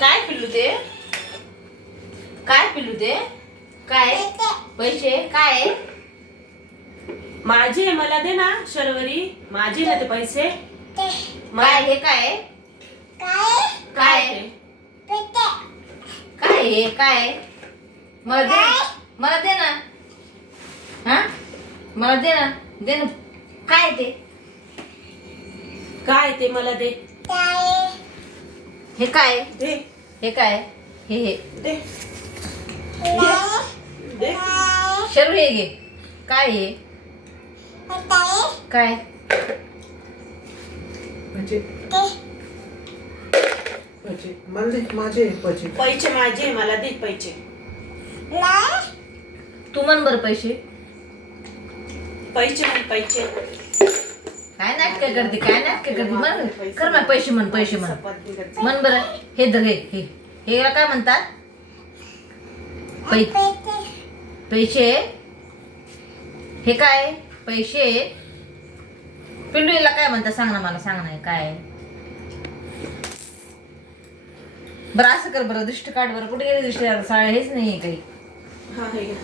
काय पिल्लू ते? काय पिल्लू ते? काय पैसे काय? माझे मला दे ना शर्वरी, माझे ना ते पैसे. काय हे काय? काय काय हे काय? मला दे ना. हा मला दे ना काय ते? काय ते मला दे. हे काय? दे हे काय? हे दे दे. शर्व हे घे. काय हे? काय? मला दे माझे पैसे. पैसे माझे मला दे पैसे. तू म्हण बरं पैसे. पैसे म्हण पैसे. काय नाटक करते म्हण. कर ना पैसे म्हण म्हण बरं. हे धर हे काय म्हणतात? पैसे. हे काय? पैसे. पिंडूला काय म्हणतात सांग ना, मला सांग ना काय. बरं असं कर बरं, दृष्ट काढ बरं. कुठे गेली दृष्टी? साडी हेच नाहीये काही. हा हे घे.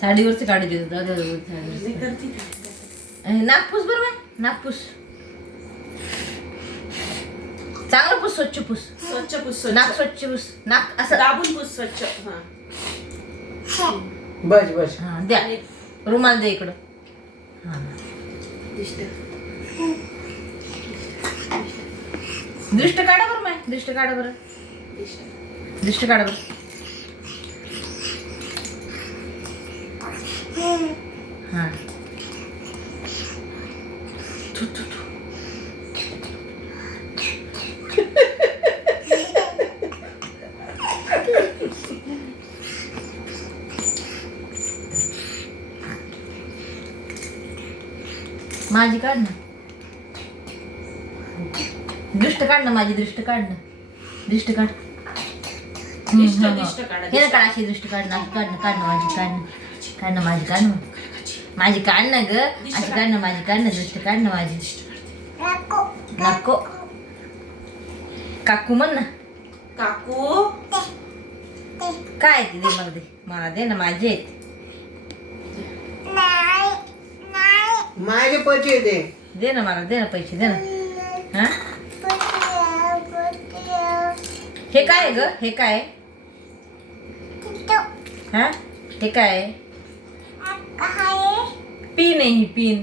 साडीवरच काढू देतो. मी करते ते. नागपूस बरोबर. नागपूस चांगलं पुस. स्वच्छ पुस. स्वच्छ पुस. नाक स्वच्छ पुस. नाक असं दाबून पुस स्वच्छ. हा बस हा द्या. रुमाल दे इकडं. हा दिसतं. दृष्ट काढा बरं. माय दृष्ट काढा बरं. दिसतं. दृष्ट काढा बरं. हा माझी काढ ना. दृष्ट काढ ना. माझी दृष्ट काढ ना. दृष्ट काढ. दिसतं काढा. हे ना काढ. अशी दृष्ट काढ ना. काढ ना माझी काढ ना. काढ ना माझी काढ ना. माझी काढ ना ग. अशी काढ ना माझी काढ ना. दृष्ट काढ ना माझी. नको. काकू म्हण ना. काकू काय ते दे मला. मला दे ना माझे. माझे पैसे दे. दे ना मला. दे ना पैसे दे ना. हा हे काय ग? हे काय? हा हे काय? पिन आहे ही. पिन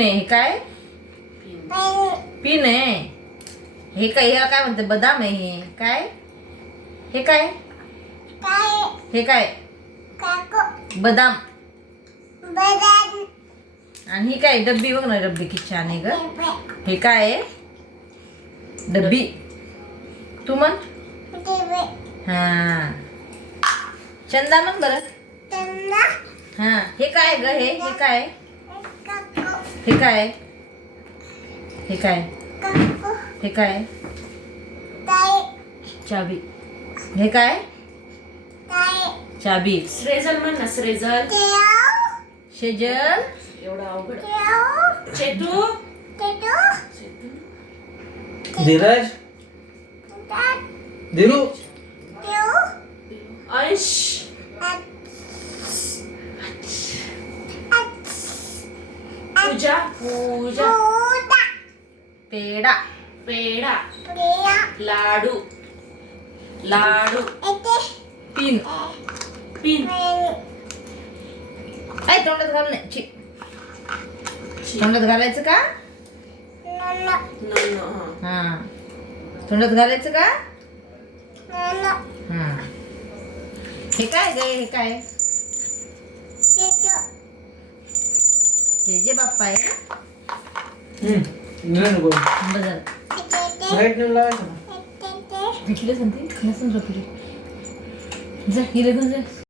आहे. हे काय? पिन आहे. हे काय? ह्याला काय म्हणते? बदाम आहे हे. काय हे? काय हे? काय बदाम. आणि ही काय? डब्बी बघ ना. डब्बी किती छान आहे ग. हे काय आहे? डब्बी. तू म्हण. हा चंदा म्हण बरं. हा हे काय ग? हे काय? हे काय? हे काय? हे काय? चाबी. हे काय? चाबी. श्रेजल म्हण ना. श्रेजल. शेजल. एवढं अवघड. चेतू. धीरज. धीरू. अंश. पूजा. पेडा. लाडू. पिन. पिन. काय तोंडात घाल नाही. ची. तोंडात घालायचं का? हा तोंडात घालायचं का? हा हे काय ग? हे काय? हे जे बाप्पा आहे. बरं लाईट नाही लावायचं ना. भेटले सांगते नसून झोपली. जा हिला घेऊन जा.